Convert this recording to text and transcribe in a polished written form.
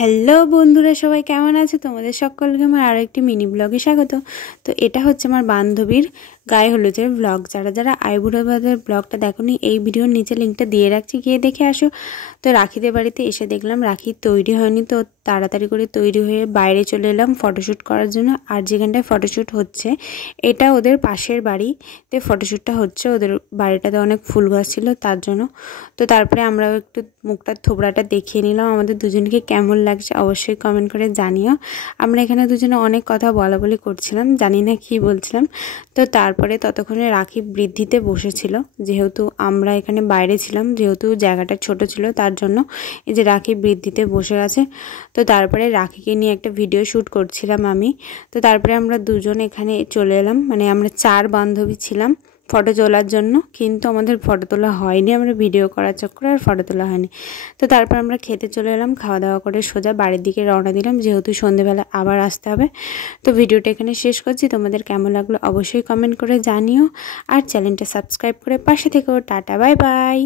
Hello বন্ধুরা, সবাই কেমন আছে? তোমাদের সকলকে আমার আরও একটি মিনি ব্লগে স্বাগত। তো এটা হচ্ছে আমার বান্ধবীর গায়ে হলুদের ব্লগ। যারা যারা আইবুড়োবাদের ব্লগটা দেখোনি, এই ভিডিওর নিচে লিঙ্কটা দিয়ে রাখছি, গিয়ে দেখে আসো। তো রাখিদের বাড়িতে এসে দেখলাম রাখি তৈরি হয়নি, তো তাড়াতাড়ি করে তৈরি হয়ে বাইরে চলে এলাম ফটোশ্যুট করার জন্য। আর যেখানটায় ফটোশ্যুট হচ্ছে এটা ওদের পাশের বাড়িতে ফটোশ্যুটটা হচ্ছে। ওদের বাড়িটাতে অনেক ফুল গাছ ছিল তার জন্য। তো তারপরে আমরাও একটু মুখটার থোবড়াটা দেখিয়ে নিলাম। আমাদের দুজনকে কেমন লাগছে অবশ্যই কমেন্ট করে জানিও। আমরা এখানে দুজনে অনেক কথা বলাবলি করছিলাম, জানি না কি বলছিলাম। তো তারপরে ততক্ষণে রাখি বৃদ্ধিতে বসেছিল, যেহেতু আমরা এখানে বাইরে ছিলাম, যেহেতু জায়গাটা ছোট ছিল তার জন্য এই যে রাখি বৃদ্ধিতে বসে গেছে। তো তারপরে রাখিকে নিয়ে একটা ভিডিও শ্যুট করছিলাম আমি। তো তারপরে আমরা দুজন এখানে চলে এলাম, মানে আমরা 4 বান্ধবী ছিলাম ফটো তোলার জন্য, কিন্তু আমাদের ফটো তোলা হয়নি, আমরা ভিডিও করার চক্করে আর ফটো তোলা হয়নি। তো তারপর আমরা খেতে চলে এলাম, খাওয়া দাওয়া করে সোজা বাড়ির দিকে রওনা দিলাম, যেহেতু সন্ধেবেলা আবার আসতে হবে। তো ভিডিওটা এখানে শেষ করছি। তোমাদের কেমন লাগলো অবশ্যই কমেন্ট করে জানিও, আর চ্যানেলটা সাবস্ক্রাইব করে পাশে থেকো। Tata, bye bye.